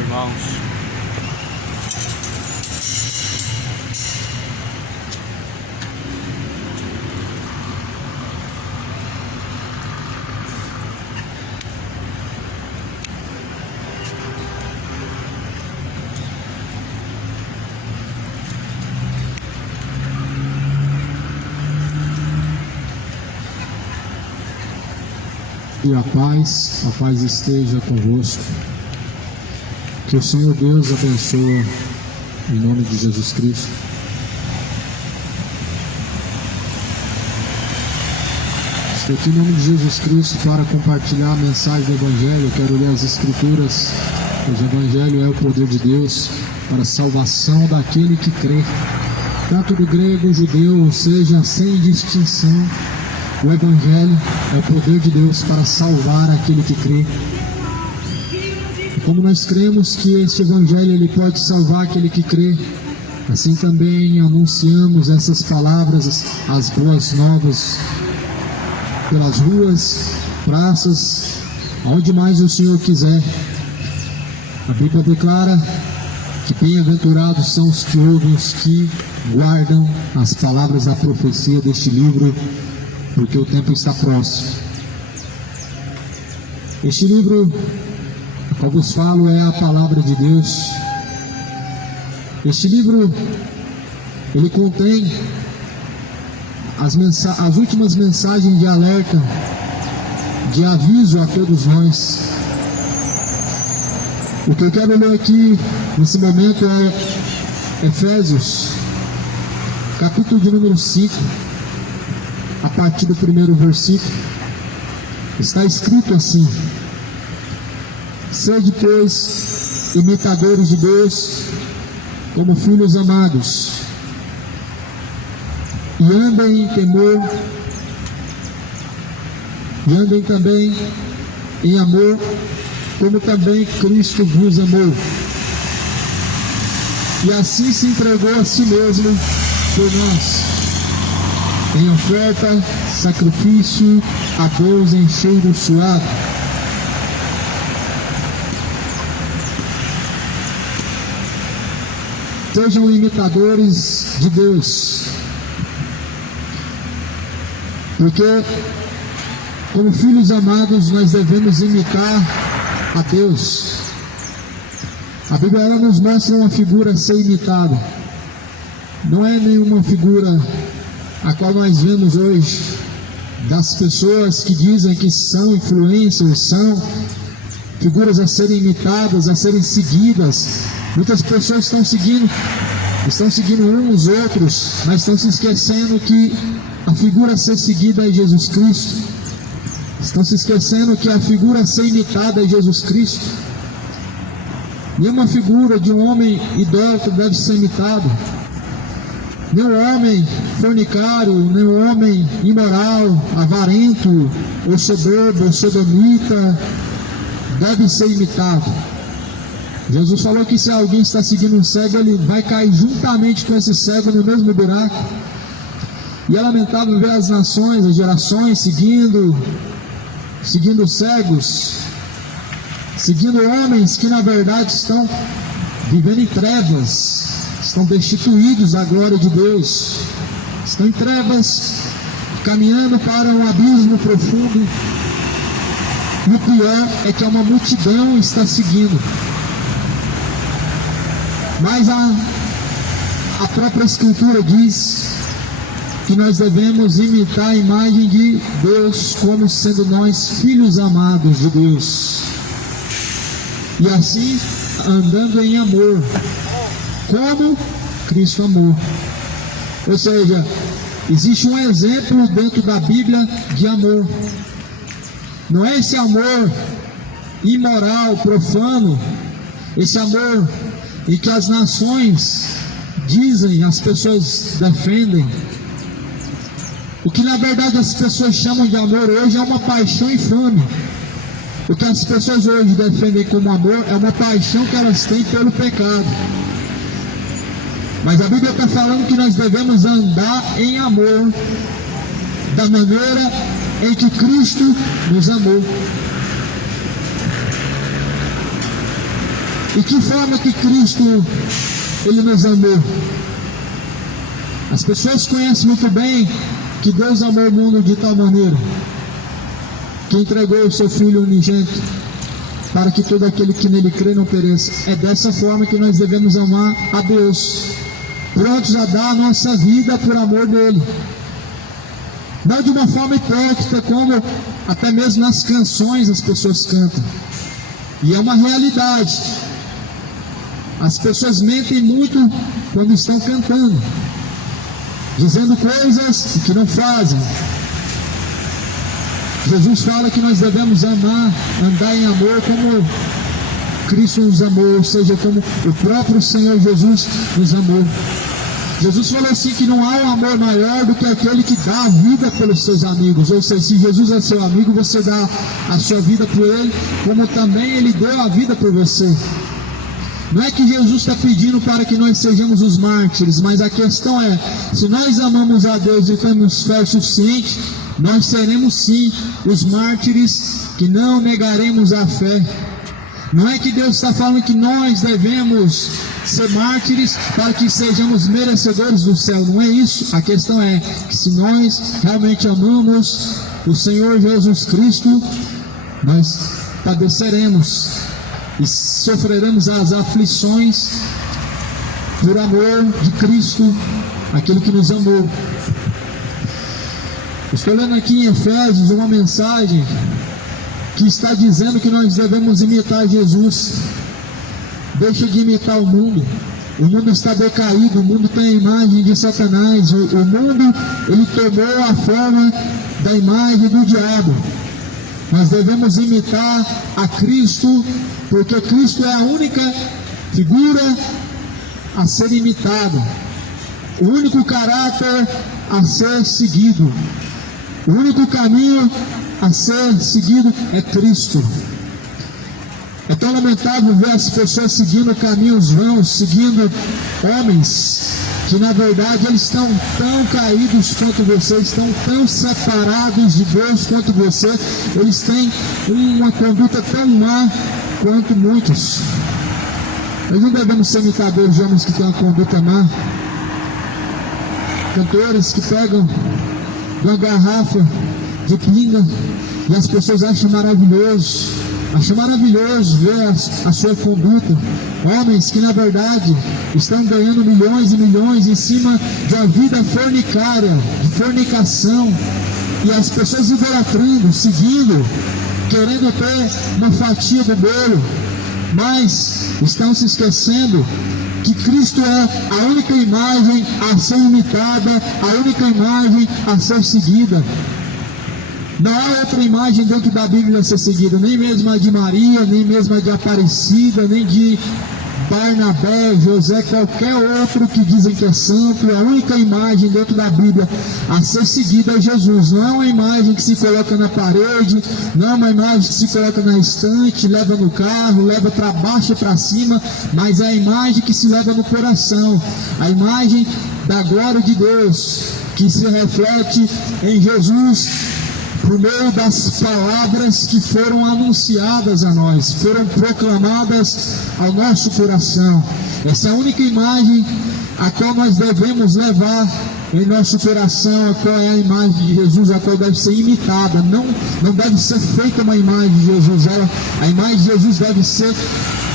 irmãos. E a paz esteja convosco. Que o Senhor Deus abençoe em nome de Jesus Cristo. Estou aqui em nome de Jesus Cristo para compartilhar a mensagem do Evangelho. Eu quero ler as Escrituras, pois o Evangelho é o poder de Deus para a salvação daquele que crê, tanto do grego ou judeu, ou seja, sem distinção. O Evangelho é o poder de Deus para salvar aquele que crê. E como nós cremos que este Evangelho ele pode salvar aquele que crê, assim também anunciamos essas palavras, as boas novas, pelas ruas, praças, onde mais o Senhor quiser. A Bíblia declara que bem-aventurados são os que ouvem, os que guardam as palavras da profecia deste livro, porque o tempo está próximo. Este livro, a qual vos falo, é a palavra de Deus. Este livro, ele contém as últimas mensagens de alerta, de aviso a todos nós. O que eu quero ler aqui, nesse momento, é Efésios, capítulo de número 5, a partir do primeiro versículo. Está escrito assim: sede, pois, imitadores de Deus, como filhos amados, e andem em temor, e andem também em amor, como também Cristo vos amou, e assim se entregou a si mesmo por nós, em oferta, sacrifício a Deus em cheiro suave. Sejam imitadores de Deus, porque como filhos amados nós devemos imitar a Deus. A Bíblia ela nos mostra uma figura a ser imitada. Não é nenhuma figura a qual nós vemos hoje das pessoas que dizem que são influencers, são figuras a serem imitadas, a serem seguidas. Muitas pessoas estão seguindo uns outros, mas estão se esquecendo que a figura a ser seguida é Jesus Cristo. Estão se esquecendo que a figura a ser imitada é Jesus Cristo. Nenhuma figura de um homem idólatra deve ser imitado. Nenhum homem fornicário, nenhum homem imoral, avarento, ou soberbo, ou sodomita, deve ser imitado. Jesus falou que se alguém está seguindo um cego, ele vai cair juntamente com esse cego no mesmo buraco. E é lamentável ver as nações, as gerações seguindo cegos, seguindo homens que na verdade estão vivendo em trevas, estão destituídos da glória de Deus, estão em trevas, caminhando para um abismo profundo. E o pior é que uma multidão está seguindo. Mas a própria Escritura diz que nós devemos imitar a imagem de Deus como sendo nós filhos amados de Deus. E assim, andando em amor, como Cristo amou. Ou seja, existe um exemplo dentro da Bíblia de amor. Não é esse amor imoral, profano, esse amor em que as nações dizem, as pessoas defendem. O que na verdade as pessoas chamam de amor hoje é uma paixão infame. O que as pessoas hoje defendem como amor é uma paixão que elas têm pelo pecado. Mas a Bíblia está falando que nós devemos andar em amor, da maneira em que Cristo nos amou. E que forma que Cristo, Ele nos amou? As pessoas conhecem muito bem que Deus amou o mundo de tal maneira que entregou o seu Filho unigênito para que todo aquele que nele crê não pereça. É dessa forma que nós devemos amar a Deus, prontos a dar a nossa vida por amor dele. Não de uma forma hipócrita, como até mesmo nas canções as pessoas cantam. E é uma realidade. As pessoas mentem muito quando estão cantando, dizendo coisas que não fazem. Jesus fala que nós devemos amar, andar em amor como Cristo nos amou, ou seja, como o próprio Senhor Jesus nos amou. Jesus falou assim que não há um amor maior do que aquele que dá a vida pelos seus amigos. Ou seja, se Jesus é seu amigo, você dá a sua vida por ele, como também ele deu a vida por você. Não é que Jesus está pedindo para que nós sejamos os mártires, mas a questão é, se nós amamos a Deus e temos fé suficiente, nós seremos sim os mártires que não negaremos a fé. Não é que Deus está falando que nós devemos ser mártires para que sejamos merecedores do céu. Não é isso. A questão é que se nós realmente amamos o Senhor Jesus Cristo, nós padeceremos e sofreremos as aflições por amor de Cristo, aquele que nos amou. Estou lendo aqui em Efésios uma mensagem que está dizendo que nós devemos imitar Jesus. Deixa de imitar o mundo. O mundo está decaído, o mundo tem a imagem de Satanás. O mundo, ele tomou a forma da imagem do diabo. Nós devemos imitar a Cristo, porque Cristo é a única figura a ser imitada, o único caráter a ser seguido, o único caminho a ser seguido é Cristo. É tão lamentável ver as pessoas seguindo caminhos vãos, seguindo homens que na verdade eles estão tão caídos quanto você, estão tão separados de Deus quanto você, eles têm uma conduta tão má quanto muitos. Nós não devemos ser imitadores de homens que têm uma conduta má, cantores que pegam uma garrafa de pinga e as pessoas acham maravilhoso ver a sua conduta. Homens que na verdade estão ganhando milhões e milhões em cima de uma vida fornicária, de fornicação, e as pessoas idolatrando, seguindo, querendo ter uma fatia do bolo, mas estão se esquecendo que Cristo é a única imagem a ser imitada, a única imagem a ser seguida. Não há outra imagem dentro da Bíblia a ser seguida, nem mesmo a de Maria, nem mesmo a de Aparecida, nem de Barnabé, José, qualquer outro que dizem que é santo. A única imagem dentro da Bíblia a ser seguida é Jesus. Não é uma imagem que se coloca na parede, não é uma imagem que se coloca na estante, leva no carro, leva para baixo e para cima, mas é a imagem que se leva no coração, a imagem da glória de Deus, que se reflete em Jesus, por meio das palavras que foram anunciadas a nós, foram proclamadas ao nosso coração. Essa é a única imagem a qual nós devemos levar em nosso coração, a qual é a imagem de Jesus, a qual deve ser imitada. Não deve ser feita uma imagem de Jesus, a imagem de Jesus deve ser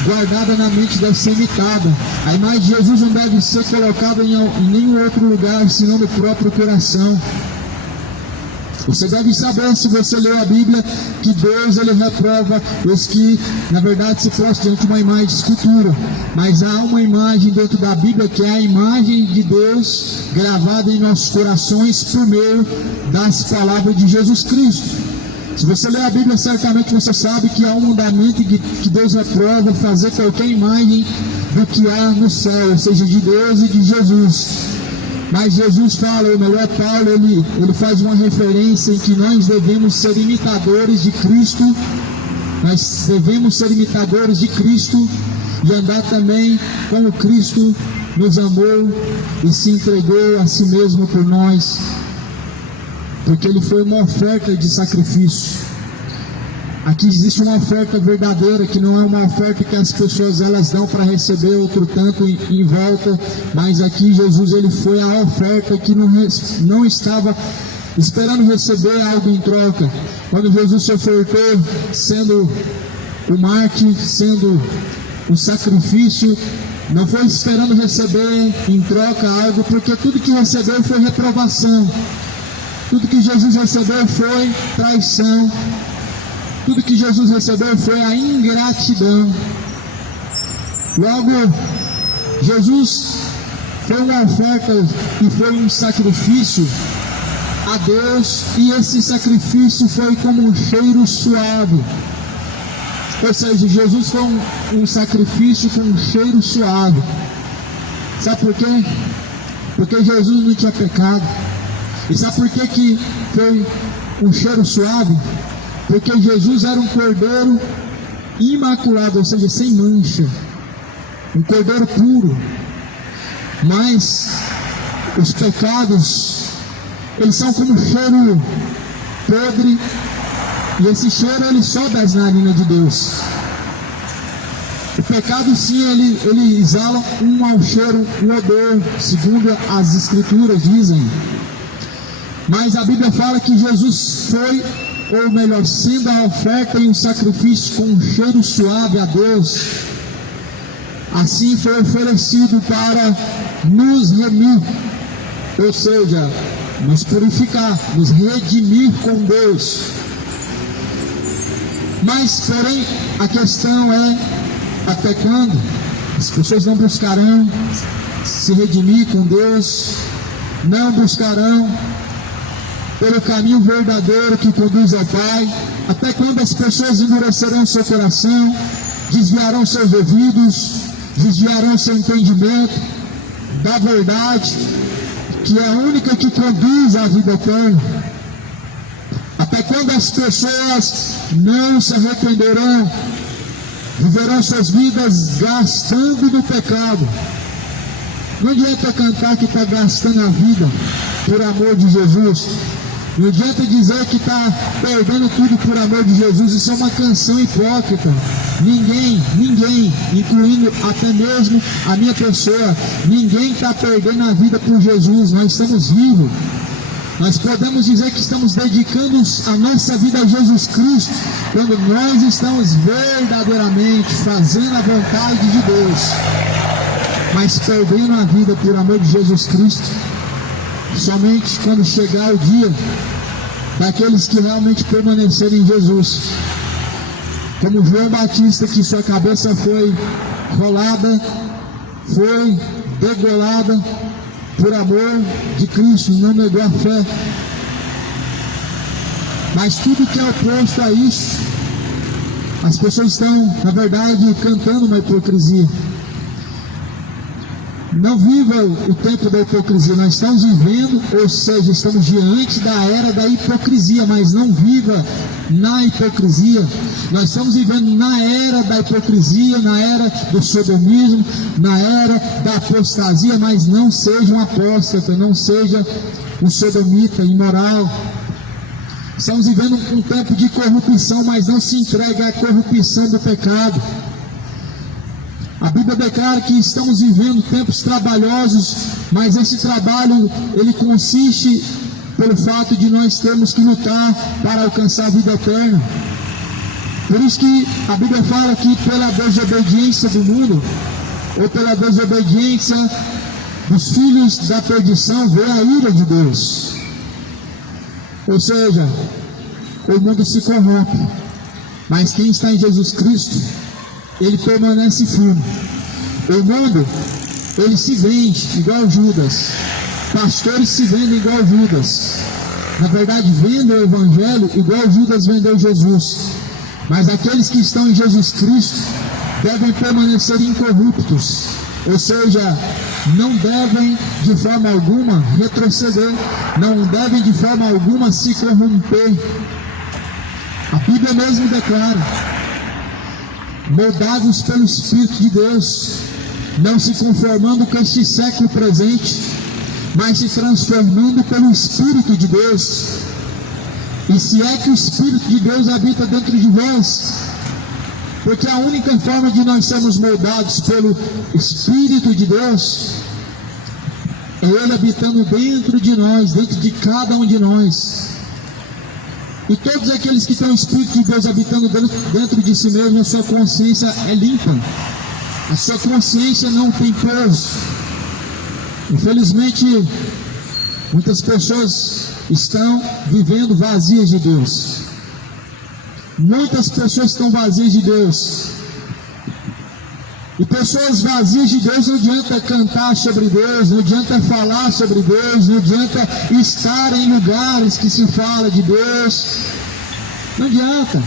guardada na mente, deve ser imitada. A imagem de Jesus não deve ser colocada em nenhum outro lugar, senão no próprio coração. Você deve saber, se você leu a Bíblia, que Deus ele reprova os que na verdade se prostram diante de uma imagem de escultura. Mas há uma imagem dentro da Bíblia que é a imagem de Deus gravada em nossos corações por meio das palavras de Jesus Cristo. Se você ler a Bíblia, certamente você sabe que há um mandamento que Deus reprova fazer qualquer imagem do que há no céu, ou seja, de Deus e de Jesus. Mas Jesus fala, ou melhor, Paulo, ele faz uma referência em que nós devemos ser imitadores de Cristo, nós devemos ser imitadores de Cristo e andar também como Cristo nos amou e se entregou a si mesmo por nós, porque ele foi uma oferta de sacrifício. Aqui existe uma oferta verdadeira, que não é uma oferta que as pessoas elas dão para receber outro tanto em volta, mas aqui Jesus ele foi a oferta que não estava esperando receber algo em troca. Quando Jesus se ofertou, sendo o mártir, sendo o sacrifício, não foi esperando receber em troca algo, porque tudo que recebeu foi reprovação, tudo que Jesus recebeu foi traição, tudo que Jesus recebeu foi a ingratidão. Logo, Jesus foi uma oferta e foi um sacrifício a Deus, e esse sacrifício foi como um cheiro suave. Ou seja, Jesus foi um sacrifício com um cheiro suave. Sabe por quê? Porque Jesus não tinha pecado. E sabe por quê que foi um cheiro suave? Porque Jesus era um cordeiro imaculado, ou seja, sem mancha, um cordeiro puro. Mas os pecados, eles são como cheiro podre, e esse cheiro ele sobe às narinas de Deus. O pecado sim, ele exala um mau cheiro, um odor, segundo as escrituras dizem. Mas a Bíblia fala que Jesus foi, ou melhor, sendo a oferta e um sacrifício com um cheiro suave a Deus, assim foi oferecido para nos remir, ou seja, nos purificar, nos redimir com Deus. Mas, porém, a questão é, até quando as pessoas não buscarão se redimir com Deus, não buscarão pelo caminho verdadeiro que conduz ao Pai? Até quando as pessoas endurecerão seu coração, desviarão seus ouvidos, desviarão seu entendimento da verdade, que é a única que conduz à vida eterna? Até quando as pessoas não se arrependerão, viverão suas vidas gastando no pecado? Não adianta cantar que está gastando a vida por amor de Jesus. Não adianta dizer que está perdendo tudo por amor de Jesus. Isso é uma canção hipócrita. Ninguém, incluindo até mesmo a minha pessoa, ninguém está perdendo a vida por Jesus. Nós estamos vivos. Nós podemos dizer que estamos dedicando a nossa vida a Jesus Cristo, quando nós estamos verdadeiramente fazendo a vontade de Deus, mas perdendo a vida por amor de Jesus Cristo, somente quando chegar o dia daqueles que realmente permanecerem em Jesus. Como João Batista, que sua cabeça foi rolada, foi degolada por amor de Cristo, não negou a fé. Mas tudo que é oposto a isso, as pessoas estão, na verdade, cantando uma hipocrisia. Não viva o tempo da hipocrisia. Nós estamos vivendo, ou seja, estamos diante da era da hipocrisia, mas não viva na hipocrisia. Nós estamos vivendo na era da hipocrisia, na era do sodomismo, na era da apostasia, mas não seja um apóstata, não seja um sodomita, imoral. Estamos vivendo um tempo de corrupção, mas não se entregue à corrupção do pecado. A Bíblia declara que estamos vivendo tempos trabalhosos, mas esse trabalho, ele consiste pelo fato de nós termos que lutar para alcançar a vida eterna. Por isso que a Bíblia fala que pela desobediência do mundo, ou pela desobediência dos filhos da perdição, vem a ira de Deus. Ou seja, o mundo se corrompe, mas quem está em Jesus Cristo, ele permanece firme. O mundo, ele se vende igual Judas. Pastores se vendem igual Judas. Na verdade, vendem o Evangelho igual Judas vendeu Jesus. Mas aqueles que estão em Jesus Cristo devem permanecer incorruptos. Ou seja, não devem de forma alguma retroceder, não devem de forma alguma se corromper. A Bíblia mesmo declara: moldados pelo Espírito de Deus, não se conformando com este século presente, mas se transformando pelo Espírito de Deus. E se é que o Espírito de Deus habita dentro de vós, porque a única forma de nós sermos moldados pelo Espírito de Deus é Ele habitando dentro de nós, dentro de cada um de nós. E todos aqueles que têm o Espírito de Deus habitando dentro de si mesmo, a sua consciência é limpa, a sua consciência não tem peso. Infelizmente, muitas pessoas estão vivendo vazias de Deus. Muitas pessoas estão vazias de Deus. E pessoas vazias de Deus não adianta cantar sobre Deus, não adianta falar sobre Deus, não adianta estar em lugares que se fala de Deus. Não adianta.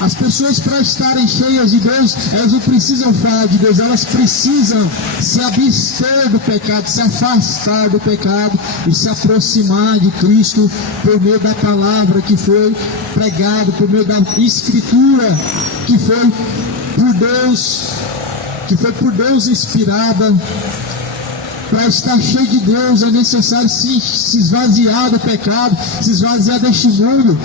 As pessoas, para estarem cheias de Deus, elas não precisam falar de Deus, elas precisam se abster do pecado, se afastar do pecado e se aproximar de Cristo por meio da palavra que foi pregada, por meio da Escritura que foi por Deus inspirada. Para estar cheio de Deus é necessário se esvaziar do pecado, se esvaziar deste mundo.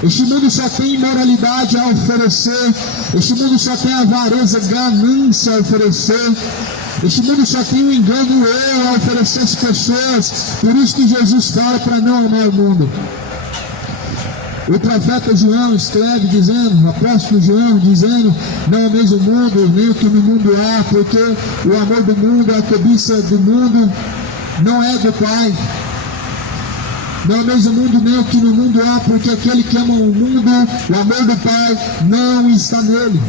Este mundo só tem imoralidade a oferecer. Este mundo só tem avareza, ganância a oferecer. Este mundo só tem o engano e erro a oferecer às pessoas. Por isso que Jesus fala para não amar o mundo. O profeta João escreve dizendo, o apóstolo João dizendo: não ameis o mundo, nem o que no mundo há, porque o amor do mundo, a cobiça do mundo, não é do Pai. Não ameis o mundo, nem o que no mundo há, porque aquele que ama o mundo, o amor do Pai não está nele.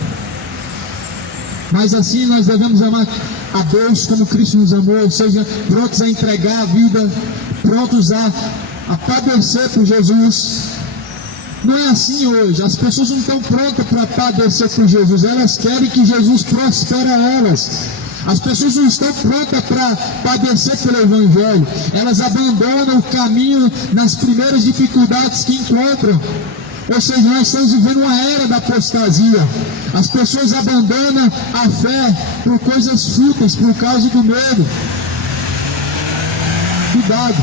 Mas assim nós devemos amar a Deus como Cristo nos amou, ou seja, prontos a entregar a vida, prontos a padecer por Jesus. Não é assim hoje. As pessoas não estão prontas para padecer por Jesus, elas querem que Jesus prospere elas. As pessoas não estão prontas para padecer pelo Evangelho, elas abandonam o caminho nas primeiras dificuldades que encontram. Ou seja, nós estamos vivendo uma era da apostasia. As pessoas abandonam a fé por coisas fúteis, por causa do medo. Cuidado,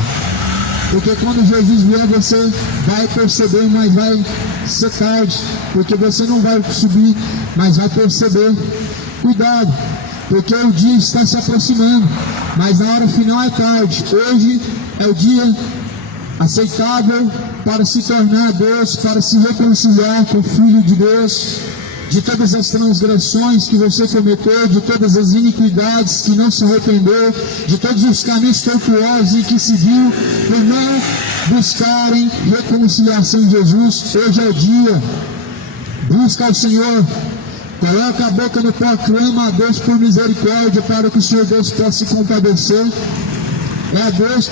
porque quando Jesus vier, você vai perceber, mas vai ser tarde, porque você não vai subir, mas vai perceber. Cuidado, porque o dia está se aproximando, mas na hora final é tarde. Hoje é o dia aceitável para se tornar Deus, para se reconciliar com o Filho de Deus, de todas as transgressões que você cometeu, de todas as iniquidades que não se arrependeu, de todos os caminhos tortuosos em que seguiu por não buscarem reconciliação em Jesus. Hoje é o dia. Busca ao Senhor, coloca a boca no pó, clama a Deus por misericórdia, para que o Senhor Deus possa se compadecer. É a Deus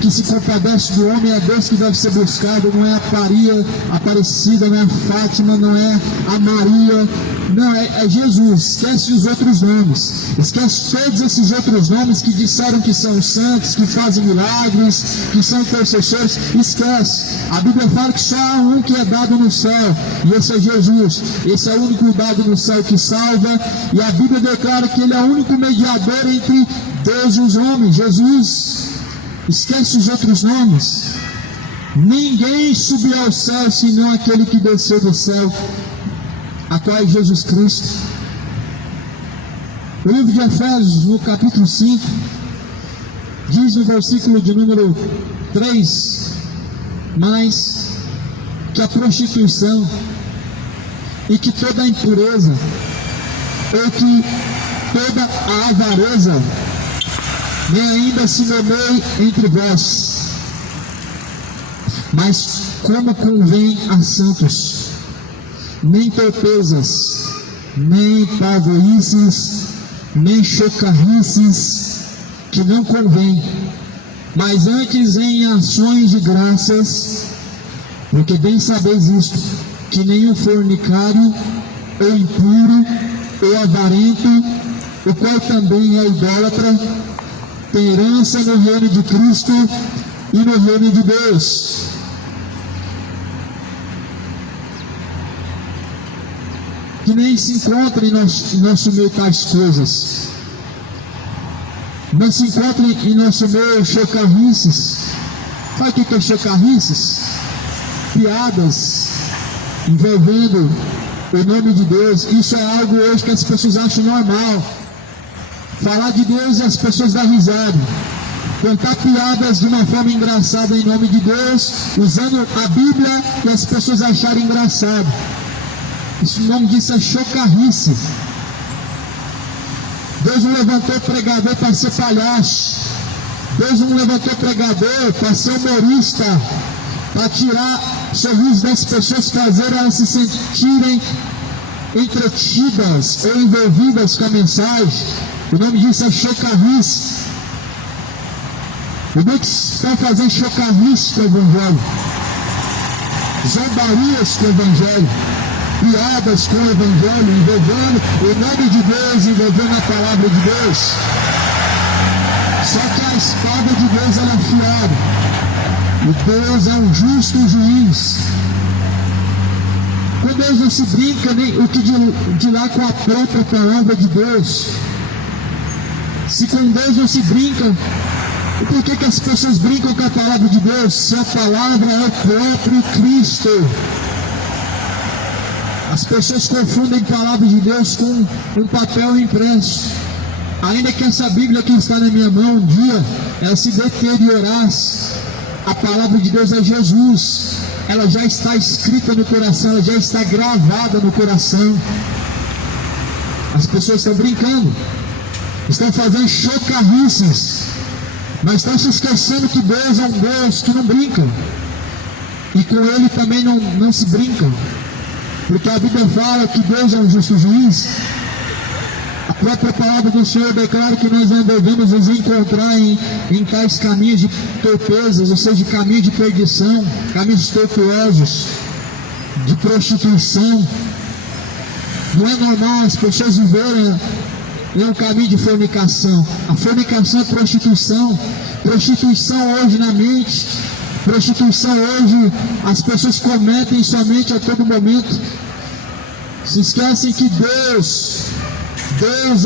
que se compadece do homem, é a Deus que deve ser buscado, não é a Maria Aparecida, não é a Fátima, não é a Maria, não, é Jesus. Esquece os outros nomes, esquece todos esses outros nomes que disseram que são santos, que fazem milagres, que são intercessores. Esquece. A Bíblia fala que só há um que é dado no céu, e esse é Jesus. Esse é o único dado no céu que salva, e a Bíblia declara que Ele é o único mediador entre Deus e os homens, Jesus. Esquece os outros nomes. Ninguém subiu ao céu senão aquele que desceu do céu, a qual é Jesus Cristo. O livro de Efésios, no capítulo 5, diz no versículo de número 3, mas que a prostituição e que toda a impureza, ou que toda a avareza, nem ainda se nomeie entre vós, mas como convém a santos, nem torpezas, nem pavoices, nem chocarrices, que não convém, mas antes em ações de graças, porque bem sabeis isto, que nenhum fornicário, ou impuro, ou avarento, o qual também é idólatra, tem herança no reino de Cristo e no reino de Deus. Que nem se encontra em nosso meio tais coisas. Não se encontra em nosso meio chocarrices. Sabe o que é chocarrices? piadas envolvendo o nome de Deus. Isso é algo hoje que as pessoas acham normal. Falar de Deus e as pessoas dão risada. Contar piadas de uma forma engraçada em nome de Deus, usando a Bíblia e as pessoas acharem engraçado. Isso, o nome disso é chocarrice. Deus não levantou pregador para ser palhaço. Deus não levantou pregador para ser humorista, para tirar sorriso das pessoas, fazer elas se sentirem entretidas ou envolvidas com a mensagem. O nome disso é chocarrice. E muitos estão fazendo chocarrice com o Evangelho, zombarias com o Evangelho, piadas com o Evangelho, envolvendo o nome de Deus, envolvendo a palavra de Deus. Só que a espada de Deus ela é afiada. E Deus é um justo juiz. Com Deus não se brinca nem o que de lá com a própria palavra de Deus. Se com Deus não se brinca, por que as pessoas brincam com a palavra de Deus? Se a palavra é o próprio Cristo. As pessoas confundem a palavra de Deus com um papel impresso. Ainda que essa Bíblia que está na minha mão, um dia ela se deteriorasse, a palavra de Deus é Jesus. Ela já está escrita no coração, ela já está gravada no coração. As pessoas estão brincando, estão fazendo chocarrices, mas estão se esquecendo que Deus é um Deus que não brinca. E com Ele também não se brinca. Porque a Bíblia fala que Deus é um justo juiz. A própria palavra do Senhor declara que nós não devemos nos encontrar em tais caminhos de torpezas, ou seja, de caminhos de perdição, caminhos tortuosos, de prostituição. Não é normal as pessoas viverem em um caminho de fornicação. A fornicação é prostituição. Prostituição hoje na mente. Prostituição hoje as pessoas cometem somente a todo momento. Se esquecem que Deus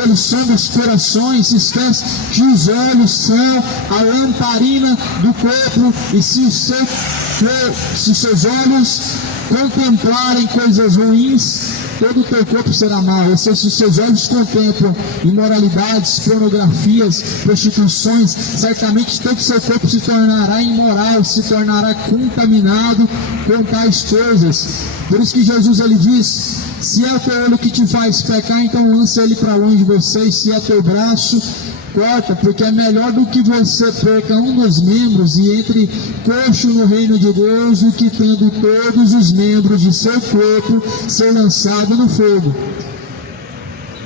ele sonda os corações. Se esquece que os olhos são a lamparina do corpo. E se seus olhos contemplarem coisas ruins, todo o teu corpo será mau. Ou seja, se os seus olhos contemplam imoralidades, pornografias, prostituições, certamente todo o seu corpo se tornará imoral, se tornará contaminado com tais coisas. Por isso que Jesus ele diz: se é o teu olho que te faz pecar, então lança ele para longe de você. E se é teu braço, corta, porque é melhor do que você perca um dos membros e entre coxo no reino de Deus, do que tendo todos os membros de seu corpo ser lançado no fogo.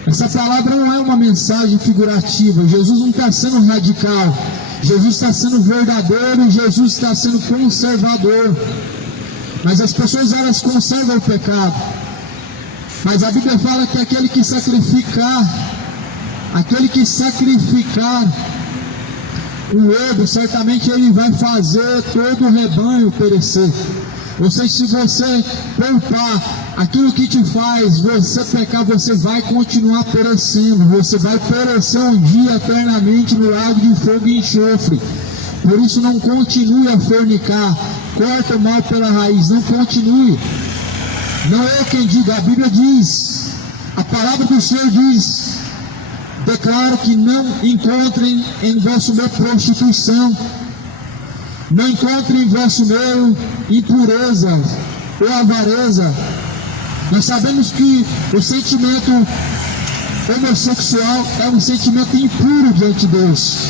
Essa palavra não é uma mensagem figurativa. Jesus não está sendo radical, Jesus está sendo verdadeiro, Jesus está sendo conservador. Mas as pessoas elas conservam o pecado. Mas a Bíblia fala que aquele que sacrificar o lobo, certamente ele vai fazer todo o rebanho perecer. Ou seja, se você poupar aquilo que te faz você pecar, você vai continuar perecendo. Você vai perecer um dia eternamente no lago de fogo e enxofre. Por isso não continue a fornicar. Corta o mal pela raiz, não continue. Não é eu quem diga, a Bíblia diz, a palavra do Senhor diz, declara que não encontrem em vosso meio prostituição, não encontrem em vosso meio impureza ou avareza. Nós sabemos que o sentimento homossexual é um sentimento impuro diante de Deus.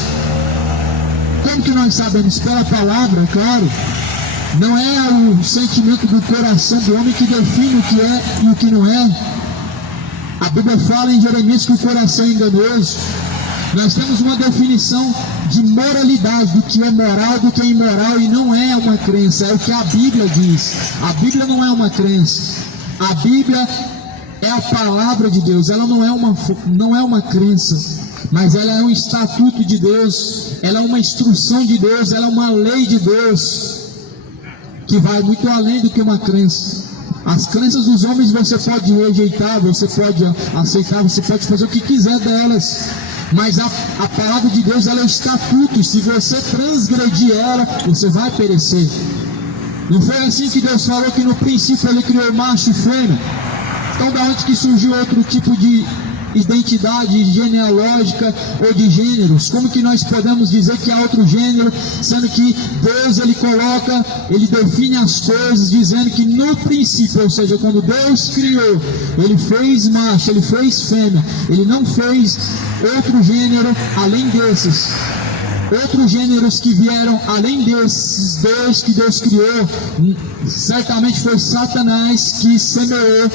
Como que nós sabemos? Pela palavra, é claro. Não é o sentimento do coração do homem que define o que é e o que não é. A Bíblia fala em Jeremias que o coração é enganoso. Nós temos uma definição de moralidade, do que é moral, do que é imoral, e não é uma crença, é o que a Bíblia diz. A Bíblia não é uma crença. A Bíblia é a palavra de Deus. Ela não é uma crença, mas ela é um estatuto de Deus. Ela é uma instrução de Deus. Ela é uma lei de Deus, que vai muito além do que uma crença. As crenças dos homens você pode rejeitar, você pode aceitar, você pode fazer o que quiser delas, mas a palavra de Deus ela é um estatuto. Se você transgredir ela, você vai perecer. Não foi assim que Deus falou que no princípio Ele criou macho e fêmea? Então da onde que surgiu outro tipo de identidade genealógica ou de gêneros? Como que nós podemos dizer que há outro gênero, sendo que Deus Ele define as coisas dizendo que no princípio, ou seja, quando Deus criou, Ele fez macho, Ele fez fêmea, Ele não fez outro gênero além desses. Outros gêneros que vieram além desses dois que Deus criou, certamente foi Satanás que semeou.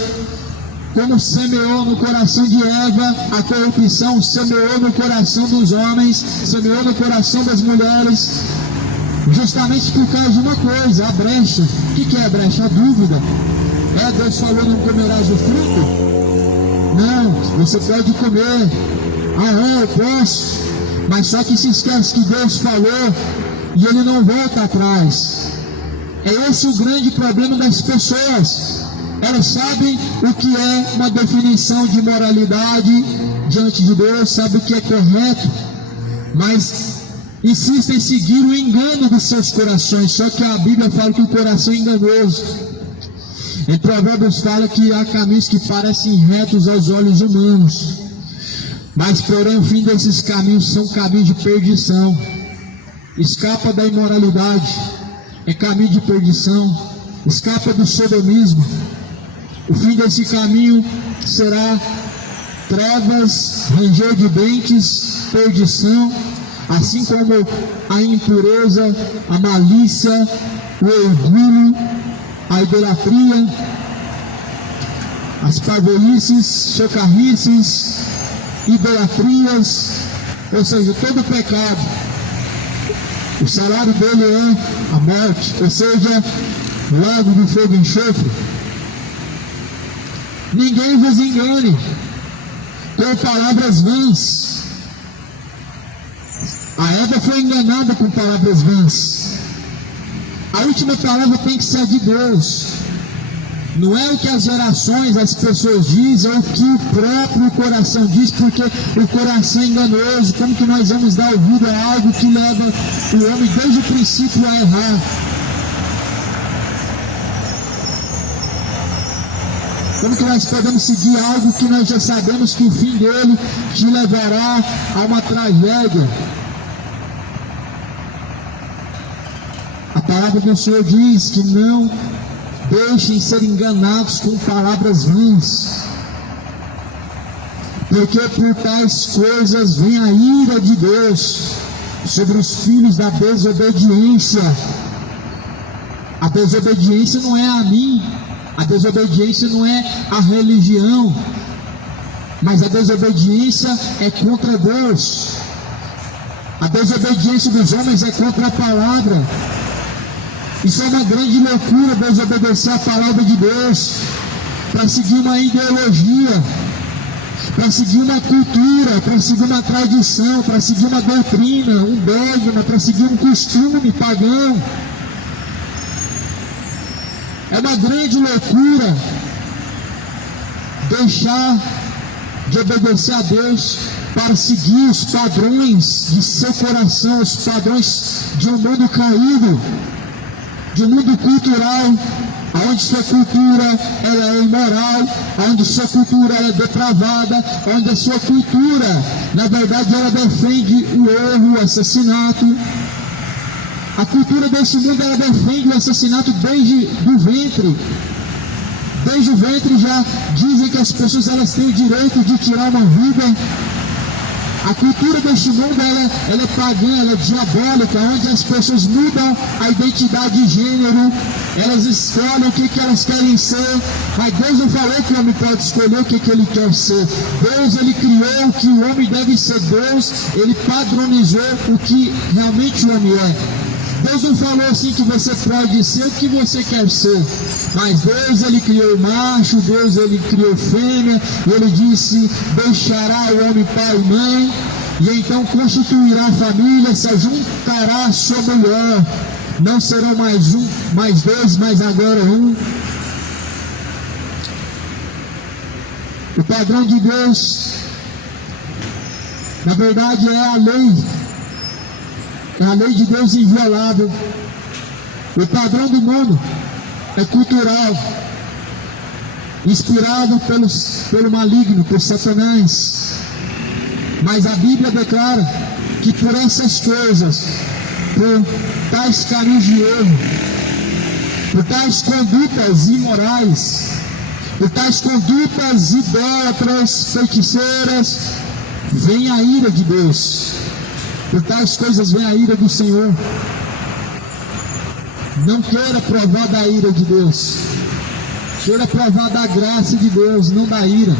Como semeou no coração de Eva a corrupção, semeou no coração dos homens, semeou no coração das mulheres, justamente por causa de uma coisa, a brecha. O que é a brecha? A dúvida. Deus falou: não comerás o fruto? Não, você pode comer. Eu posso. Mas só que se esquece que Deus falou e Ele não volta atrás. É esse o grande problema das pessoas. Elas sabem o que é uma definição de moralidade diante de Deus, sabem o que é correto, mas insistem em seguir o engano dos seus corações. Só que a Bíblia fala que o coração é enganoso. Em Provérbios fala que há caminhos que parecem retos aos olhos humanos, mas porém o fim desses caminhos são caminhos de perdição. Escapa da imoralidade, é caminho de perdição. Escapa do sodomismo. O fim desse caminho será trevas, ranger de dentes, perdição, assim como a impureza, a malícia, o orgulho, a idolatria, as parvoíces, chocarrices, idolatrias, ou seja, todo pecado. O salário dele é a morte, ou seja, lago de fogo e enxofre. Ninguém vos engane com palavras vãs. A Eva foi enganada com palavras vãs. A última palavra tem que ser a de Deus. Não é o que as gerações, as pessoas dizem, é o que o próprio coração diz, porque o coração é enganoso. Como que nós vamos dar ouvido a algo que leva o homem desde o princípio a errar? Como que nós podemos seguir algo que nós já sabemos que o fim dele te levará a uma tragédia? A palavra do Senhor diz que não deixem ser enganados com palavras vãs, porque por tais coisas vem a ira de Deus sobre os filhos da desobediência. A desobediência não é a mim, a desobediência não é a religião, mas a desobediência é contra Deus. A desobediência dos homens é contra a palavra. Isso é uma grande loucura, desobedecer a palavra de Deus para seguir uma ideologia, para seguir uma cultura, para seguir uma tradição, para seguir uma doutrina, um dogma, para seguir um costume pagão. É uma grande loucura deixar de obedecer a Deus para seguir os padrões de seu coração, os padrões de um mundo caído, de um mundo cultural, onde sua cultura ela é imoral, onde sua cultura ela é depravada, onde a sua cultura, na verdade, ela defende o erro, o assassinato. A cultura desse mundo ela defende o assassinato desde o ventre. Desde o ventre já dizem que as pessoas elas têm o direito de tirar uma vida. A cultura deste mundo ela é pagã, ela é diabólica, onde as pessoas mudam a identidade de gênero, elas escolhem o que elas querem ser, mas Deus não falou que o homem pode escolher o que ele quer ser. Deus ele criou o que o homem deve ser. Deus ele padronizou o que realmente o homem é. Deus não falou assim que você pode ser o que você quer ser, mas Deus ele criou macho, Deus ele criou fêmea, e ele disse: deixará o homem pai e mãe, e então constituirá a família, se juntará a sua mulher, não serão mais um, mais dois, mas agora um. O padrão de Deus, na verdade, é a lei. É a lei de Deus inviolável. O padrão do mundo é cultural, inspirado pelo maligno, por Satanás. Mas a Bíblia declara que por essas coisas, por tais caminhos de erro, por tais condutas imorais, por tais condutas idólatras, feiticeiras, vem a ira de Deus. Por tais coisas vem a ira do Senhor. Não queira provar da ira de Deus, queira provar da graça de Deus, não da ira.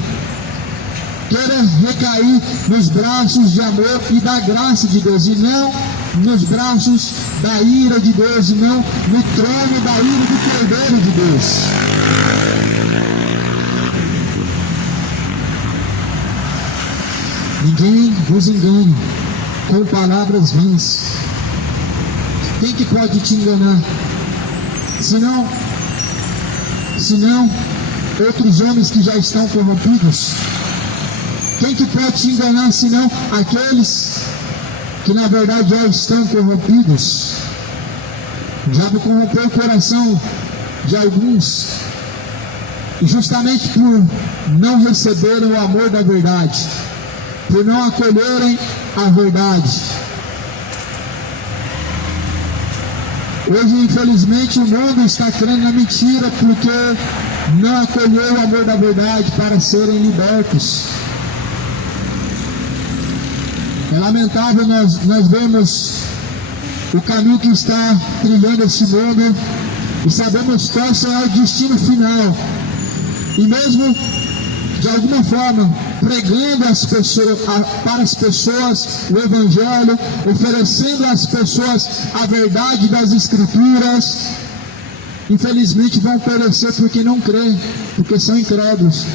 Queira recair nos braços de amor e da graça de Deus, e não nos braços da ira de Deus, e não no trono da ira do Cordeiro de Deus. Ninguém vos engane com palavras vãs. Quem que pode te enganar? Senão outros homens que já estão corrompidos. Quem que pode te enganar senão aqueles que na verdade já estão corrompidos? O diabo corrompeu o coração de alguns, e justamente por não receberem o amor da verdade, por não acolherem a verdade. Hoje, infelizmente, o mundo está crendo na mentira porque não acolheu o amor da verdade para serem libertos. É lamentável nós vemos o caminho que está trilhando esse mundo e sabemos qual será o destino final. E mesmo de alguma forma pregando para as pessoas o Evangelho, oferecendo às pessoas a verdade das Escrituras, infelizmente vão perecer porque não creem, porque são incrédulos.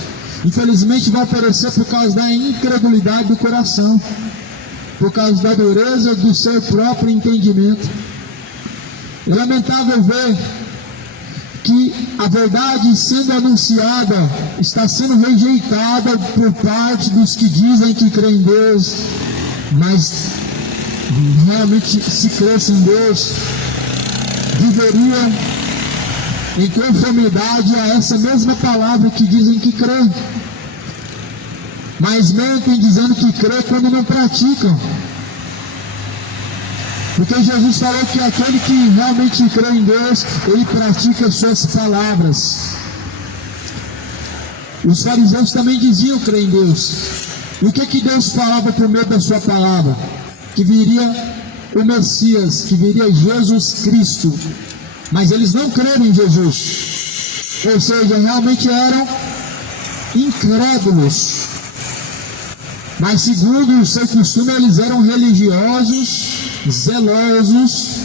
Infelizmente vão perecer por causa da incredulidade do coração, por causa da dureza do seu próprio entendimento. É lamentável ver que a verdade sendo anunciada está sendo rejeitada por parte dos que dizem que creem em Deus, mas realmente, se cresce em Deus, viveriam em conformidade a essa mesma palavra que dizem que creem, mas mentem dizendo que crê quando não praticam. Porque Jesus falou que aquele que realmente crê em Deus, ele pratica suas palavras. Os fariseus também diziam crer em Deus. E o que Deus falava por meio da sua palavra? Que viria o Messias, que viria Jesus Cristo. Mas eles não creram em Jesus. Ou seja, realmente eram incrédulos. Mas segundo o seu costume, eles eram religiosos, zelosos,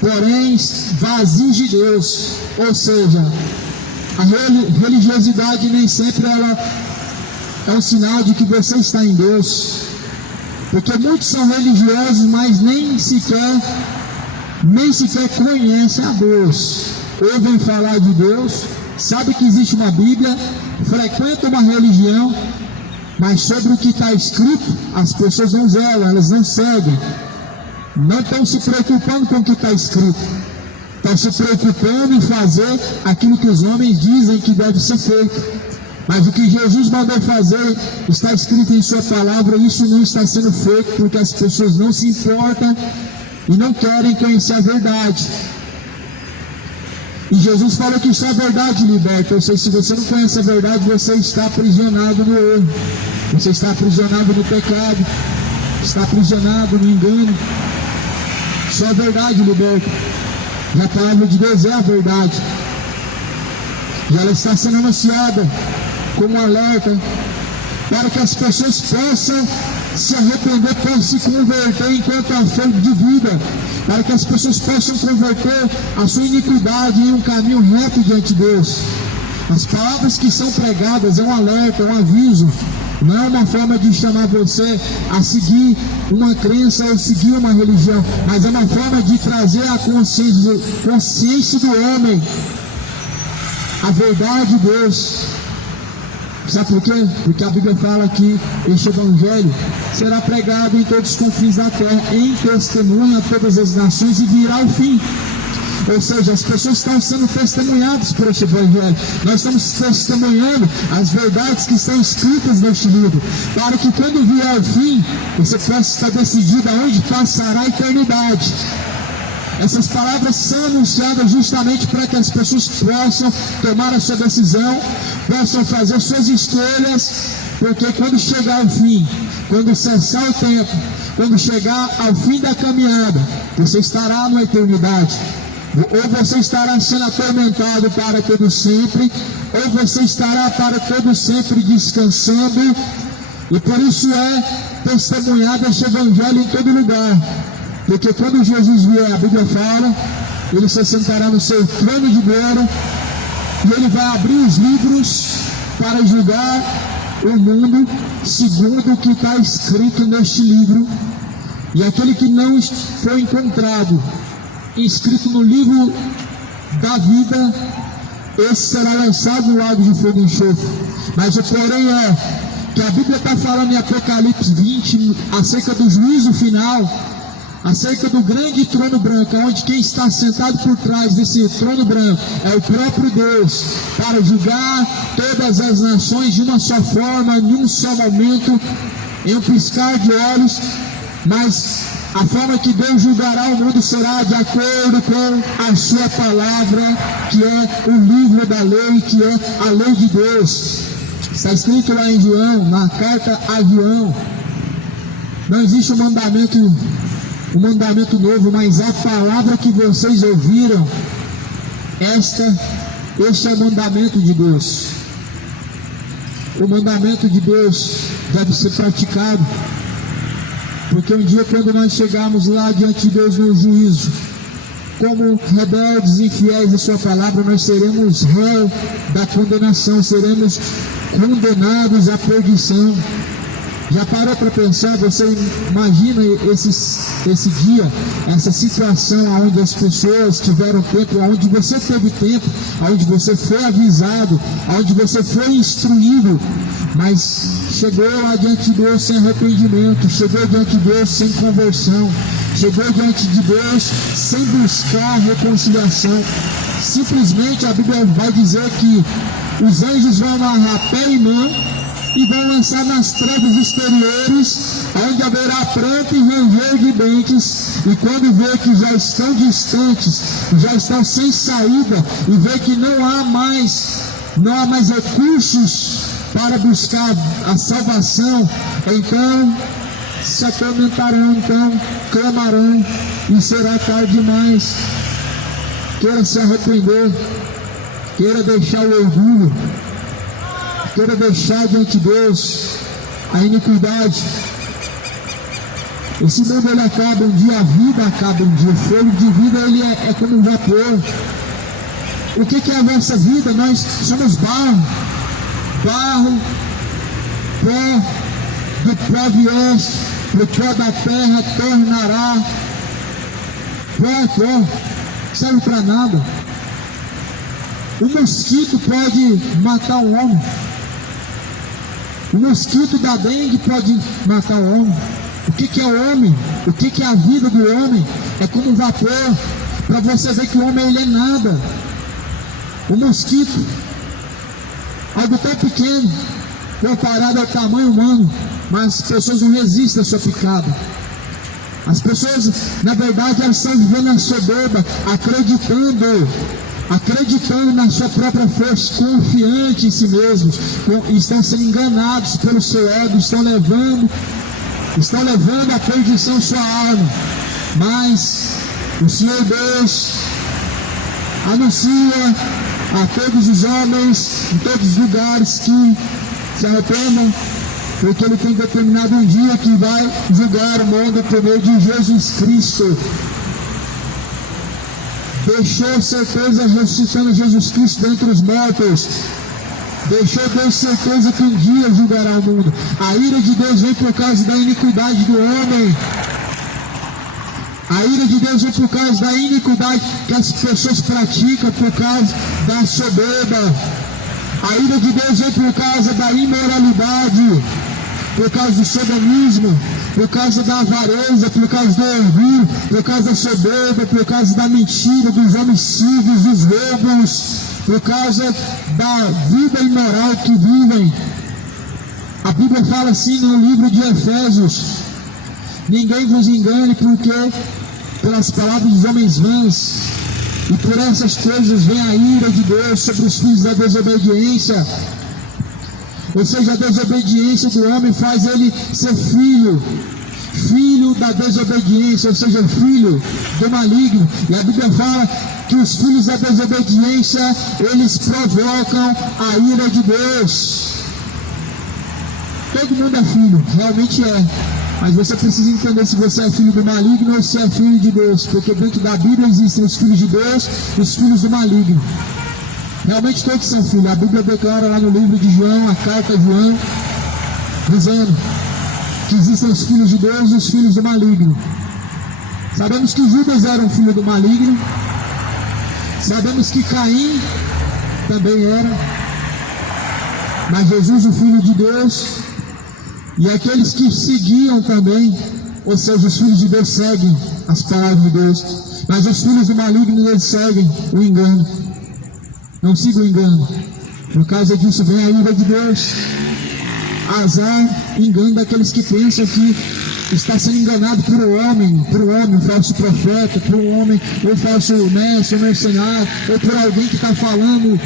porém vazios de Deus. Ou seja, a religiosidade nem sempre ela é um sinal de que você está em Deus, porque muitos são religiosos, mas nem sequer conhecem a Deus. Ouvem falar de Deus, sabem que existe uma Bíblia, frequentam uma religião, mas sobre o que está escrito as pessoas não zelam, elas não seguem. Não estão se preocupando com o que está escrito, estão se preocupando em fazer aquilo que os homens dizem que deve ser feito. Mas o que Jesus mandou fazer está escrito em sua palavra, e isso não está sendo feito porque as pessoas não se importam e não querem conhecer a verdade. E Jesus falou que só a verdade liberta. Ou seja, se você não conhece a verdade, você está aprisionado no erro, você está aprisionado no pecado, está aprisionado no engano. Só a verdade liberta. E a palavra de Deus é a verdade. E ela está sendo anunciada como um alerta para que as pessoas possam se arrepender, possam se converter enquanto há fome de vida, para que as pessoas possam converter a sua iniquidade em um caminho reto diante de Deus. As palavras que são pregadas é um alerta, é um aviso. Não é uma forma de chamar você a seguir uma crença ou seguir uma religião, mas é uma forma de trazer a consciência do homem a verdade de Deus. Sabe por quê? Porque a Bíblia fala que este Evangelho será pregado em todos os confins da terra, em testemunho a todas as nações, e virá o fim. Ou seja, as pessoas estão sendo testemunhadas por este Evangelho. Nós estamos testemunhando as verdades que estão escritas neste livro, para que quando vier o fim, você possa estar decidido aonde passará a eternidade. Essas palavras são anunciadas justamente para que as pessoas possam tomar a sua decisão, possam fazer suas escolhas, porque quando chegar o fim, quando cessar o tempo, quando chegar ao fim da caminhada, você estará na eternidade. Ou você estará sendo atormentado para todo sempre, ou você estará para todo sempre descansando. E por isso é testemunhado este Evangelho em todo lugar. Porque quando Jesus vier, a Bíblia fala, ele se sentará no seu trono de glória e ele vai abrir os livros para julgar o mundo segundo o que está escrito neste livro. E aquele que não foi encontrado inscrito no livro da vida, esse será lançado no lago de fogo e enxofre. Mas o porém é que a Bíblia está falando em Apocalipse 20 acerca do juízo final, acerca do grande trono branco, onde quem está sentado por trás desse trono branco é o próprio Deus, para julgar todas as nações de uma só forma, em um só momento, em um piscar de olhos. Mas a forma que Deus julgará o mundo será de acordo com a sua palavra, que é o livro da lei, que é a lei de Deus. Está escrito lá em João, na carta a João, não existe um mandamento novo, mas a palavra que vocês ouviram, este é o mandamento de Deus. O mandamento de Deus deve ser praticado, porque um dia, quando nós chegarmos lá diante de Deus no juízo, como rebeldes e infiéis à sua palavra, nós seremos réu da condenação, seremos condenados à perdição. Já parou para pensar? Você imagina esse dia, essa situação onde as pessoas tiveram tempo, onde você teve tempo, onde você foi avisado, onde você foi instruído, mas chegou lá diante de Deus sem arrependimento, chegou diante de Deus sem conversão, chegou diante de Deus sem buscar reconciliação. Simplesmente a Bíblia vai dizer que os anjos vão amarrar pé e mão e vão lançar nas trevas exteriores, onde haverá pranto e ranger de dentes. E quando vê que já estão distantes, já estão sem saída, e vê que não há mais recursos para buscar a salvação, então se atormentarão, então clamarão, e será tarde demais. Queira se arrepender, queira deixar o orgulho, queira deixar diante de Deus a iniquidade. Esse mundo ele acaba um dia, a vida acaba um dia, o fogo de vida ele é como um vapor. O que é a nossa vida? Nós somos barro, pó, do pó viesse, do pó da terra tornará. Pó, serve para nada. O mosquito pode matar um homem. O mosquito da dengue pode matar o homem. O que é o homem? O que é a vida do homem? É como um vapor, para você ver que o homem ele é nada. O mosquito, algo tão pequeno, comparado ao tamanho humano, mas as pessoas não resistem à sua picada. As pessoas, na verdade, elas estão vivendo a soberba, acreditando na sua própria força, confiante em si mesmos, estão sendo enganados pelo seu ego, estão levando à perdição sua alma. Mas o Senhor Deus anuncia a todos os homens, em todos os lugares, que se arrependam, porque Ele tem determinado um dia que vai julgar o mundo por meio de Jesus Cristo. Deixou certeza ressuscitando Jesus Cristo dentre os mortos. Deixou Deus certeza que um dia julgará o mundo. A ira de Deus vem por causa da iniquidade do homem. A ira de Deus vem por causa da iniquidade que as pessoas praticam, por causa da soberba. A ira de Deus vem por causa da imoralidade, por causa do sodomismo. por causa da avareza, por causa do orgulho, por causa da soberba, por causa da mentira, dos homicídios, dos roubos, por causa da vida imoral que vivem. A Bíblia fala assim no livro de Efésios: ninguém vos engane, porque pelas palavras dos homens vãs e por essas coisas vem a ira de Deus sobre os filhos da desobediência. Ou seja, a desobediência do homem faz ele ser filho da desobediência, ou seja, filho do maligno. E a Bíblia fala que os filhos da desobediência, eles provocam a ira de Deus. Todo mundo é filho, realmente é. Mas você precisa entender se você é filho do maligno ou se é filho de Deus. Porque dentro da Bíblia existem os filhos de Deus e os filhos do maligno. Realmente todos são filhos. A Bíblia declara lá no livro de João, a carta de João, dizendo que existem os filhos de Deus e os filhos do maligno. Sabemos que Judas era um filho do maligno. Sabemos que Caim também era. Mas Jesus, o Filho de Deus, e aqueles que seguiam também, ou seja, os filhos de Deus seguem as palavras de Deus, mas os filhos do maligno, eles seguem o engano. Não siga o engano. Por causa disso vem a ira de Deus. Azar, engano daqueles que pensam que está sendo enganado por um homem, um falso profeta, por um homem, um falso mestre, um mercenário, ou por alguém que está falando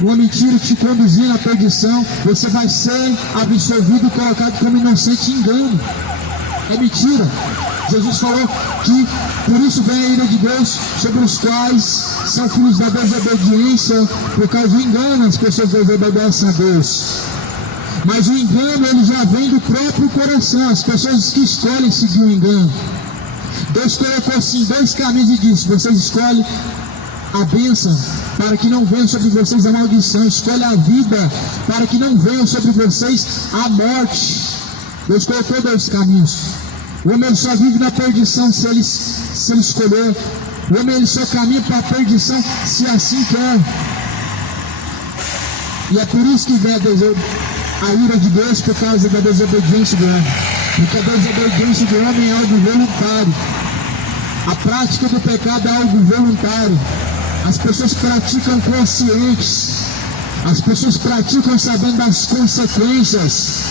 uma mentira te conduzindo à perdição. Você vai ser absolvido e colocado como inocente em engano. É mentira. Jesus falou que por isso vem a ira de Deus sobre os quais são filhos da desobediência, por causa do engano as pessoas desobedecem a Deus. Mas o engano, ele já vem do próprio coração, as pessoas que escolhem seguir o engano. Deus colocou assim dois caminhos e disse: vocês escolhem a bênção para que não venha sobre vocês a maldição, escolhe a vida para que não venha sobre vocês a morte. Deus colocou dois caminhos. O homem só vive na perdição se ele escolher. O homem só caminha para a perdição se assim quer. E é por isso que vem a ira de Deus, por causa da desobediência do homem. Porque a desobediência do homem é algo voluntário. A prática do pecado é algo voluntário. As pessoas praticam conscientes. As pessoas praticam sabendo das consequências.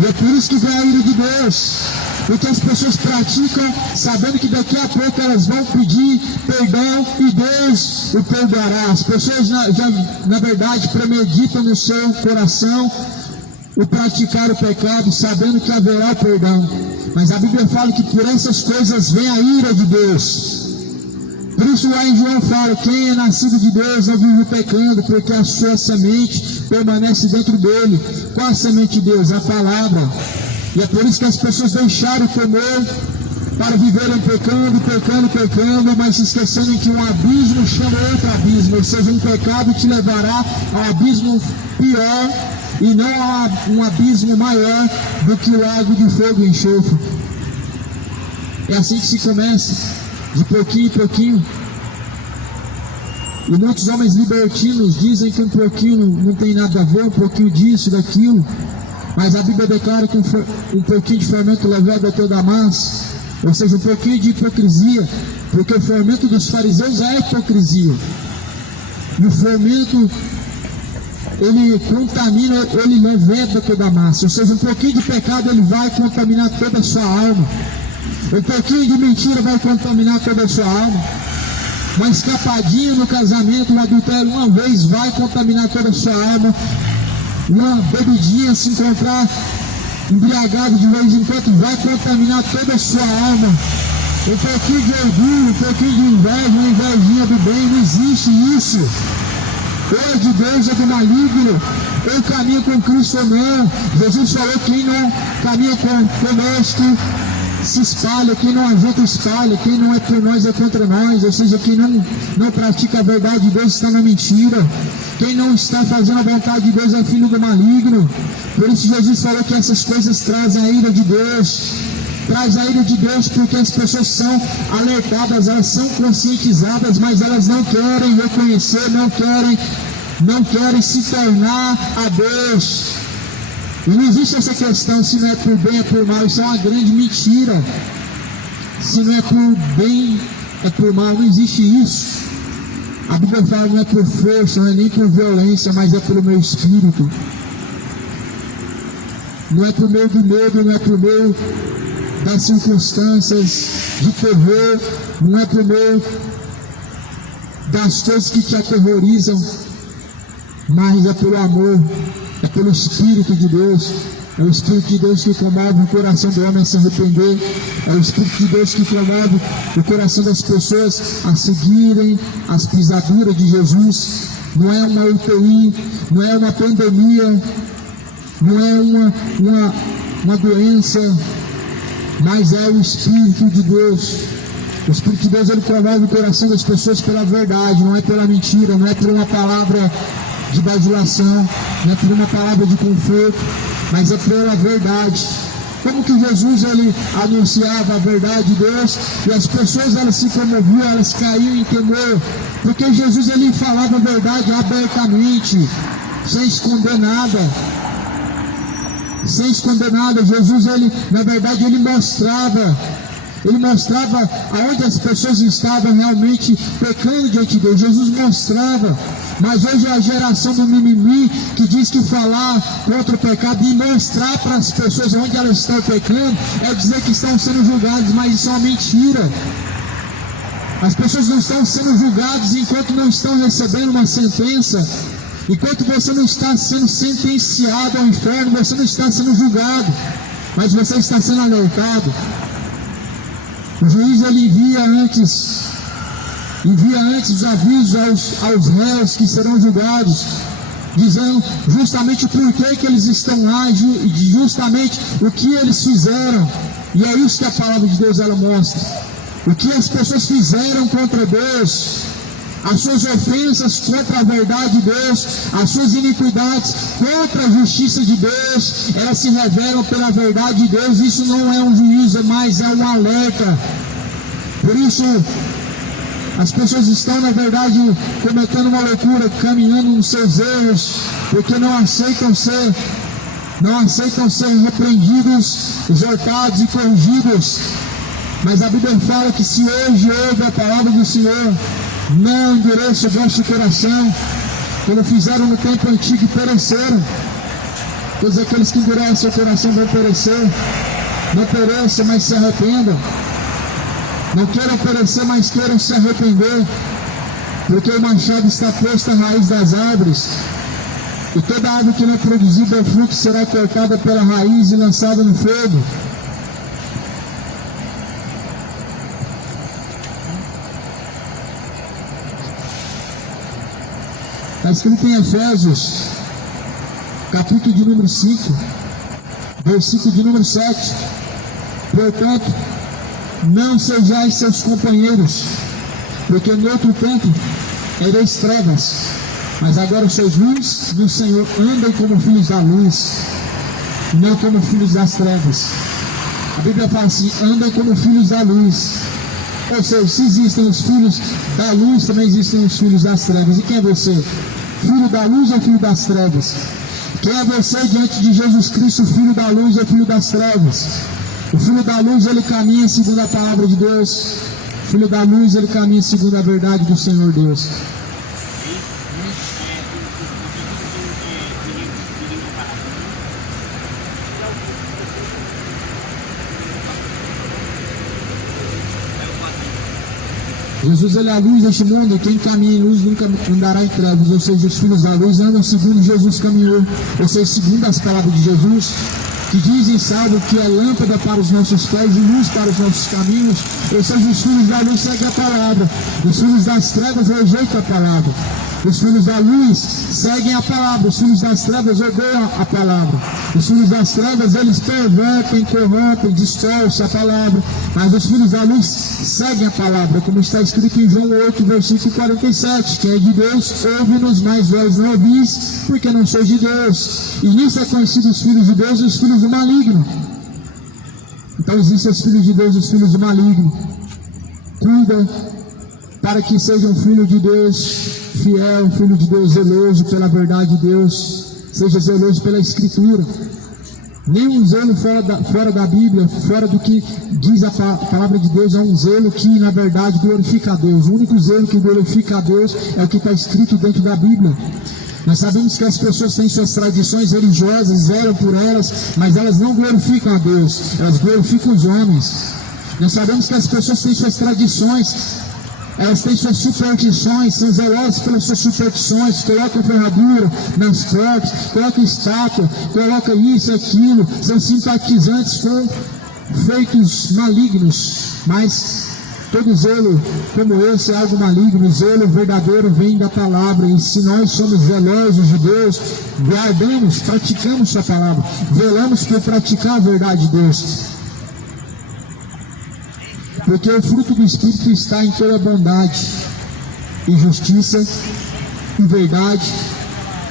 E é por isso que vem a ira de Deus. Porque as pessoas praticam sabendo que daqui a pouco elas vão pedir perdão e Deus o perdoará. As pessoas na verdade premeditam no seu coração o praticar o pecado, sabendo que haverá perdão. Mas a Bíblia fala que por essas coisas vem a ira de Deus. Por isso lá em João fala: quem é nascido de Deus não vive pecando, porque a sua semente permanece dentro dele. Qual a semente de Deus? A palavra. E é por isso que as pessoas deixaram o temor para viverem pecando, mas se esquecendo que um abismo chama outro abismo, ou seja, um pecado te levará ao abismo pior e não a um abismo maior do que o lago de fogo e enxofre. É assim que se começa, de pouquinho em pouquinho. E muitos homens libertinos dizem que um pouquinho não tem nada a ver, um pouquinho disso, daquilo. Mas a Bíblia declara que um pouquinho de fermento levado a toda a massa, ou seja, um pouquinho de hipocrisia, porque o fermento dos fariseus é hipocrisia. E o fermento, ele contamina, ele leveda toda a massa, ou seja, um pouquinho de pecado ele vai contaminar toda a sua alma. Um pouquinho de mentira vai contaminar toda a sua alma. Uma escapadinha no casamento, um adultério uma vez vai contaminar toda a sua alma. Uma bebidinha, se encontrar embriagado de vez em quando, vai contaminar toda a sua alma. Um pouquinho de orgulho, um pouquinho de inveja, uma invejinha do bem, não existe isso. Ou é de Deus, é do maligno. Ou caminha com Cristo ou não. Jesus falou: quem não caminha conosco se espalha, quem não ajuda espalha, quem não é por nós é contra nós. Ou seja, quem não pratica a verdade de Deus está na mentira. Quem não está fazendo a vontade de Deus é filho do maligno. Por isso Jesus falou que essas coisas trazem a ira de Deus. Traz a ira de Deus porque as pessoas são alertadas, elas são conscientizadas, mas elas não querem reconhecer, não querem se tornar a Deus. E não existe essa questão se não é por bem, é por mal. Isso é uma grande mentira. Se não é por bem, é por mal. Não existe isso. A Bíblia fala não é por força, não é nem por violência, mas é pelo meu espírito. Não é por meio do medo, não é por meio das circunstâncias de terror, não é por meio das coisas que te aterrorizam, mas é pelo amor, é pelo Espírito de Deus. É o Espírito de Deus que comove o coração do homem a se arrepender. É o Espírito de Deus que comove o coração das pessoas a seguirem as pisaduras de Jesus. Não é uma UTI, não é uma pandemia, não é uma doença, mas é o Espírito de Deus. O Espírito de Deus, ele comove o coração das pessoas pela verdade, não é pela mentira, não é por uma palavra de bajulação, não é por uma palavra de conforto, mas é pela verdade. Como que Jesus, ele anunciava a verdade de Deus, e as pessoas, elas se comoviam, elas caíam em temor, porque Jesus, ele falava a verdade abertamente, sem esconder nada. Sem esconder nada. Jesus, ele, na verdade, ele mostrava aonde as pessoas estavam realmente pecando diante de Deus. Jesus mostrava. Mas hoje é a geração do mimimi, que diz que falar contra o pecado e mostrar para as pessoas onde elas estão pecando é dizer que estão sendo julgadas, mas isso é uma mentira. As pessoas não estão sendo julgadas enquanto não estão recebendo uma sentença. Enquanto você não está sendo sentenciado ao inferno, você não está sendo julgado, mas você está sendo alertado. O juiz, ele envia antes os avisos aos réus que serão julgados, dizendo justamente por que eles estão lá e justamente o que eles fizeram. E é isso que a palavra de Deus, ela mostra. O que as pessoas fizeram contra Deus, as suas ofensas contra a verdade de Deus, as suas iniquidades contra a justiça de Deus, elas se revelam pela verdade de Deus. Isso não é um juízo, mas é um alerta. Por isso, as pessoas estão, na verdade, cometendo uma loucura, caminhando nos seus erros, porque não aceitam ser repreendidos, exortados e corrigidos. Mas a Bíblia fala que se hoje ouve a palavra do Senhor, não endureça o vosso coração, como fizeram no tempo antigo e pereceram. Todos aqueles que endurecem o coração vão perecer. Não pereçam, mas se arrependam. Não queiram perecer, mas queiram se arrepender, porque o machado está posto à raiz das árvores, e toda árvore que não produzir bom fruto será cortada pela raiz e lançada no fogo. Está escrito em Efésios, capítulo de número 5, versículo de número 7. Portanto, não sejais seus companheiros, porque no outro tempo ereis trevas, mas agora sois luz do Senhor. Andem como filhos da luz, não como filhos das trevas. A Bíblia fala assim: andem como filhos da luz. Ou seja, se existem os filhos da luz, também existem os filhos das trevas. E quem é você? Filho da luz ou filho das trevas? Quem é você diante de Jesus Cristo? Filho da luz ou filho das trevas? O filho da luz, ele caminha segundo a palavra de Deus. O filho da luz, ele caminha segundo a verdade do Senhor Deus. Jesus, ele é a luz deste mundo, e quem caminha em luz nunca andará em trevas. Ou seja, os filhos da luz andam segundo Jesus caminhou, ou seja, segundo as palavras de Jesus, que dizem, salvo, que é lâmpada para os nossos pés e luz para os nossos caminhos. Ou seja, os filhos da luz seguem a palavra, os filhos das trevas rejeitam a palavra. Os filhos da luz seguem a palavra, os filhos das trevas odeiam a palavra. Os filhos das trevas, eles pervertem, corrompem, distorcem a palavra. Mas os filhos da luz seguem a palavra, como está escrito em João 8, versículo 47. Quem é de Deus, ouve-nos, mas vós não ouvis, porque não sois de Deus. E nisso é conhecido os filhos de Deus e os filhos do maligno. Então existem os filhos de Deus e os filhos do maligno. Cuida para que seja um filho de Deus fiel, um filho de Deus zeloso pela verdade de Deus, seja zeloso pela Escritura. Nenhum zelo fora da Bíblia, fora do que diz a palavra de Deus, é um zelo que na verdade glorifica a Deus. O único zelo que glorifica a Deus é o que está escrito dentro da Bíblia. Nós sabemos que as pessoas têm suas tradições religiosas, zelam por elas, mas elas não glorificam a Deus, elas glorificam os homens. Nós sabemos que as pessoas têm suas tradições, elas têm suas superstições, são zelosas pelas suas superstições, colocam ferradura nas portas, colocam estátua, colocam isso e aquilo, são simpatizantes com feitos malignos, mas todo zelo como esse é algo maligno. O zelo verdadeiro vem da palavra, e se nós somos zelosos de Deus, guardamos, praticamos sua palavra, velamos por praticar a verdade de Deus. Porque o fruto do Espírito está em toda bondade e justiça e verdade,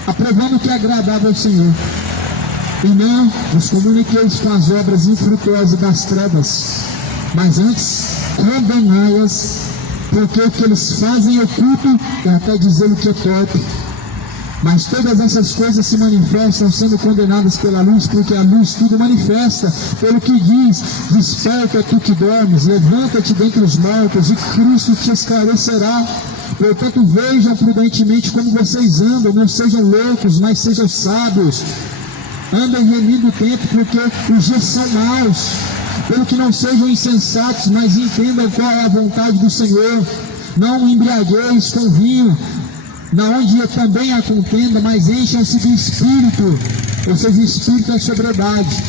aprovando o que é agradável ao Senhor. E não nos comuniqueis com as obras infrutuosas das trevas, mas antes condenai-as, porque o que eles fazem oculto é até dizer o que é torpe. Mas todas essas coisas se manifestam sendo condenadas pela luz, porque a luz tudo manifesta. Pelo que diz: desperta tu que dormes, levanta-te dentre os mortos, e Cristo te esclarecerá. Portanto, vejam prudentemente como vocês andam, não sejam loucos, mas sejam sábios. Andem remindo o tempo, porque os dias são maus. Pelo que não sejam insensatos, mas entendam qual é a vontade do Senhor. Não embriagueis com vinho, na onde também há contenda, mas encham-se de Espírito, ou seja, Espírito é sobriedade.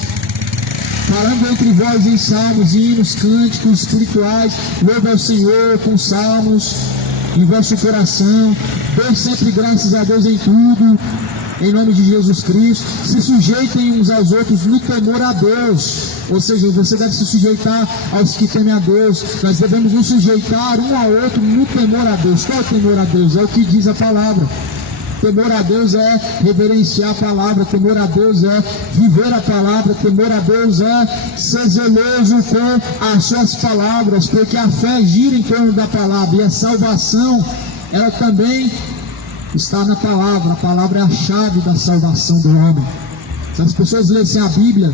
Falando entre vós em salmos, hinos, cânticos espirituais, louve ao Senhor com salmos em vosso coração. Dê sempre graças a Deus em tudo, em nome de Jesus Cristo. Se sujeitem uns aos outros no temor a Deus. Ou seja, você deve se sujeitar aos que temem a Deus. Nós devemos nos sujeitar um ao outro no temor a Deus. Qual é o temor a Deus? É o que diz a palavra. Temor a Deus é reverenciar a palavra. Temor a Deus é viver a palavra. Temor a Deus é ser zeloso com as suas palavras, porque a fé gira em torno da palavra, e a salvação, ela também está na palavra. A palavra é a chave da salvação do homem. Se as pessoas lessem a Bíblia,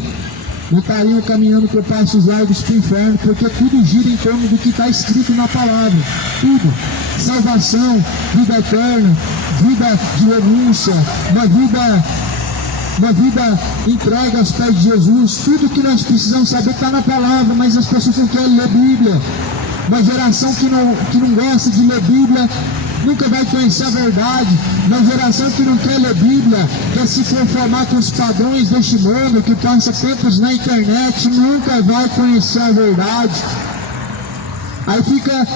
não estariam caminhando por passos largos para o inferno, porque tudo gira em torno do que está escrito na palavra. Tudo. Salvação, vida eterna, vida de renúncia, uma vida entregue aos pés de Jesus. Tudo que nós precisamos saber está na palavra, mas as pessoas não querem ler Bíblia. Uma geração que não gosta de ler Bíblia nunca vai conhecer a verdade. Uma geração que não quer ler Bíblia, quer se conformar com os padrões deste mundo, que passa tempos na internet, nunca vai conhecer a verdade. Aí fica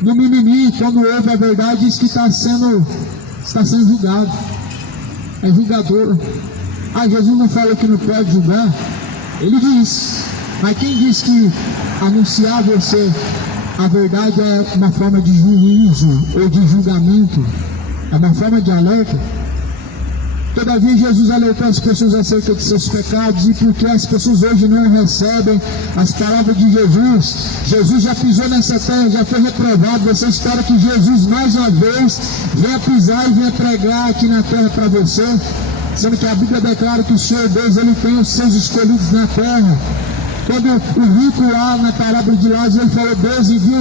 no mimimi, quando ouve a verdade, diz que está sendo julgado. É julgador. Jesus não falou que não pode julgar? Ele diz. Mas quem diz que anunciar você a verdade é uma forma de juízo ou de julgamento? É uma forma de alerta? Todavia, Jesus alertou as pessoas acerca de seus pecados, e porque as pessoas hoje não recebem as palavras de Jesus. Jesus já pisou nessa terra, já foi reprovado. Você espera que Jesus mais uma vez venha pisar e venha pregar aqui na terra para você, sendo que a Bíblia declara que o Senhor Deus, Ele tem os seus escolhidos na terra. Quando o rico lá na parábola de Lázaro, ele falou: Deus envia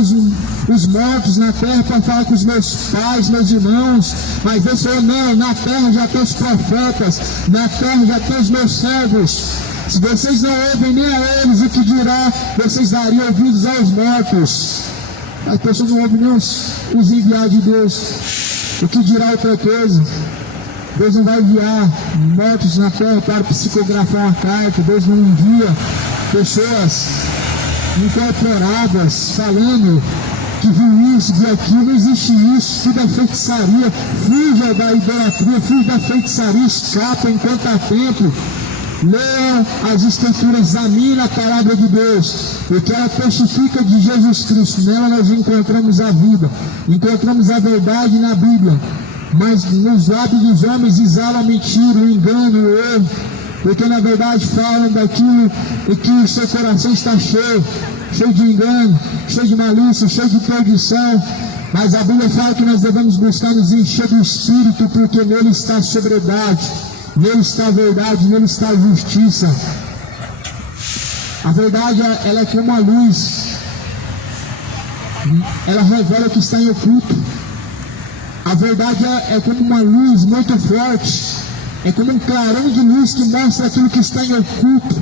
os mortos na terra para falar com os meus pais, meus irmãos. Mas Deus falou: não, na terra já tem os profetas, na terra já tem os meus servos. Se vocês não ouvem nem a eles, o que dirá, vocês dariam ouvidos aos mortos. As pessoas não ouvem nem os enviados de Deus, o que dirá outra coisa? Deus não vai enviar mortos na terra para psicografar uma carta. Deus não envia pessoas incorporadas falando que viu isso, viu aquilo. Não existe isso, tudo é feitiçaria. Fuja da idolatria, fuja da feitiçaria, escapa enquanto há tempo. Leia as Escrituras, examine a palavra de Deus, porque ela testifica de Jesus Cristo. Nela nós encontramos a vida, encontramos a verdade na Bíblia. Mas nos lábios dos homens exala a mentira, o engano, o erro, porque na verdade falam daquilo e que o seu coração está cheio de engano, cheio de malícia, cheio de perdição. Mas a Bíblia fala que nós devemos buscar nos encher do Espírito, porque nele está a sobriedade. Nele está a verdade, nele está a justiça. A verdade, ela é como a luz. Ela revela o que está em oculto. A verdade é como uma luz muito forte. É como um clarão de luz que mostra aquilo que está em oculto.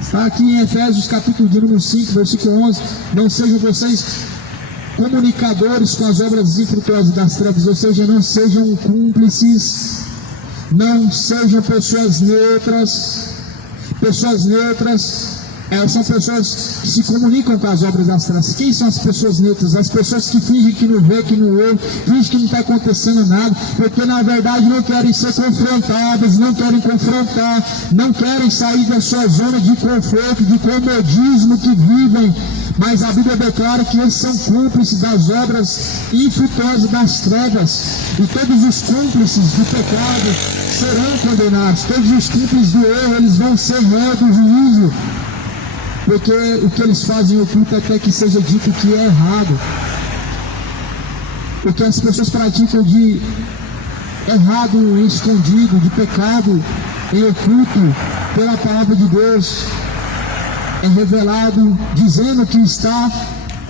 Está aqui em Efésios capítulo de número 5, versículo 11. Não sejam vocês comunicadores com as obras infrutuosas das trevas, ou seja, não sejam cúmplices, não sejam pessoas neutras. Pessoas neutras são pessoas que se comunicam com as obras das trevas. Quem são as pessoas neutras? As pessoas que fingem que não vê, que não ouve, fingem que não está acontecendo nada, porque na verdade não querem ser confrontadas, não querem confrontar, não querem sair da sua zona de conforto, de comodismo que vivem. Mas a Bíblia declara que eles são cúmplices das obras infrutuosas das trevas, e todos os cúmplices do pecado serão condenados. Todos os cúmplices do erro, eles vão ser réus do juízo, porque o que eles fazem oculto até que seja dito que é errado. O que as pessoas praticam de errado em escondido, de pecado em oculto, pela palavra de Deus é revelado, dizendo que está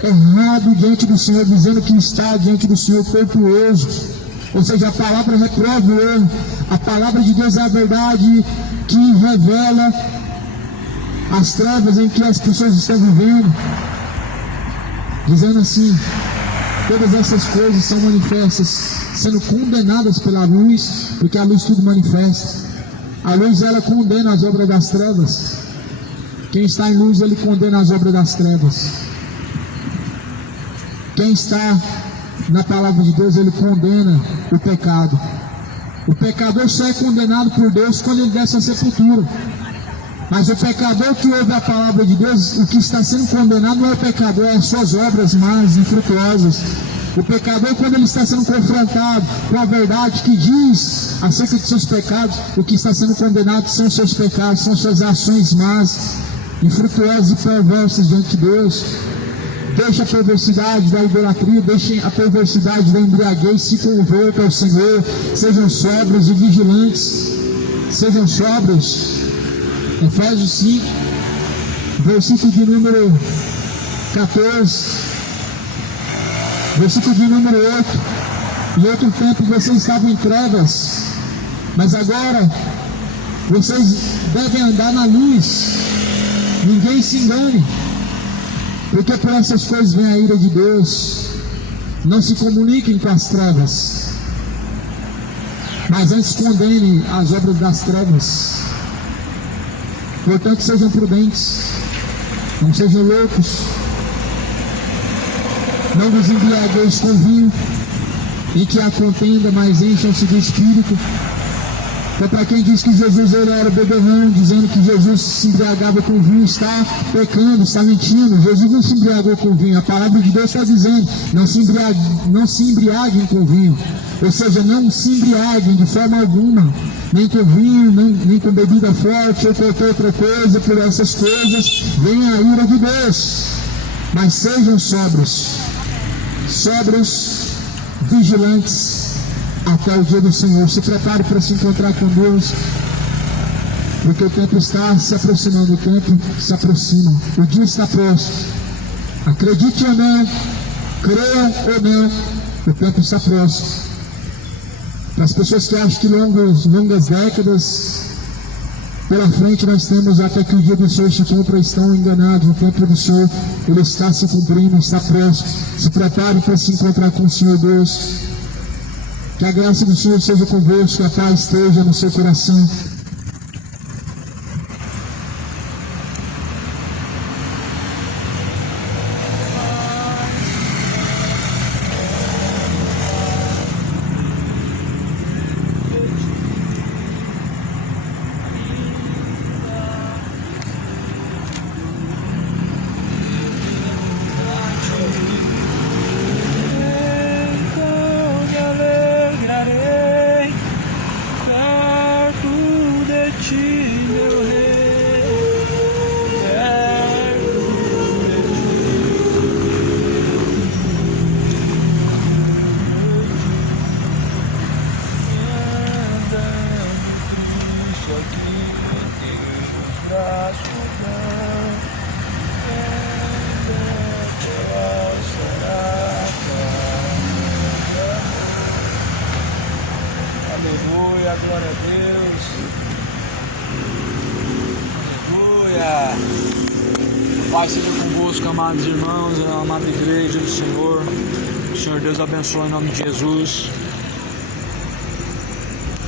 errado diante do Senhor, dizendo que está diante do Senhor tortuoso. Ou seja, a palavra reprova o erro. A palavra de Deus é a verdade que revela as trevas em que as pessoas estão vivendo, dizendo assim: todas essas coisas são manifestas, sendo condenadas pela luz, porque a luz tudo manifesta. A luz, ela condena as obras das trevas. Quem está em luz, ele condena as obras das trevas. Quem está na palavra de Deus, ele condena o pecado. O pecador só é condenado por Deus quando ele desce à sepultura. Mas o pecador que ouve a palavra de Deus, o que está sendo condenado não é o pecador, é as suas obras más, infrutuosas. O pecador, quando ele está sendo confrontado com a verdade que diz acerca de seus pecados, o que está sendo condenado são seus pecados, são suas ações más, infrutuosas e perversas diante de Deus. Deixe a perversidade da idolatria, deixem a perversidade da embriaguez, se convertam ao Senhor, sejam sóbrios e vigilantes, sejam sóbrios. Efésios 5, versículo de número 14, versículo de número 8. Em outro tempo vocês estavam em trevas, mas agora vocês devem andar na luz. Ninguém se engane, porque por essas coisas vem a ira de Deus. Não se comuniquem com as trevas, mas antes condenem as obras das trevas. Portanto, sejam prudentes, não sejam loucos, não vos embriagueis com vinho, em que há contenda, mas encham-se do Espírito. Então, para quem diz que Jesus ele era beberrão, dizendo que Jesus se embriagava com vinho, está pecando, está mentindo. Jesus não se embriagou com vinho. A palavra de Deus está dizendo: não se embriaguem com vinho. Ou seja, não se embriaguem de forma alguma, nem com vinho, nem com bebida forte ou qualquer outra coisa. Por essas coisas vem a ira de Deus. Mas sejam sóbrios, vigilantes, até o dia do Senhor. Se prepare para se encontrar com Deus, porque o tempo está se aproximando, o tempo se aproxima, o dia está próximo. Acredite ou não, creiam ou não, o tempo está próximo. Para as pessoas que acham que longas décadas pela frente nós temos até que o dia do Senhor se cumpra, estão enganados. O tempo do Senhor, ele está se cumprindo, está próximo. Se prepare para se encontrar com o Senhor Deus. Que a graça do Senhor seja convosco, que a paz esteja no seu coração. Então me alegrarei, certo Aleluia, glória a Deus. Aleluia. Pai seja convosco, amados irmãos, amada igreja do Senhor. O Senhor Deus abençoe em nome de Jesus.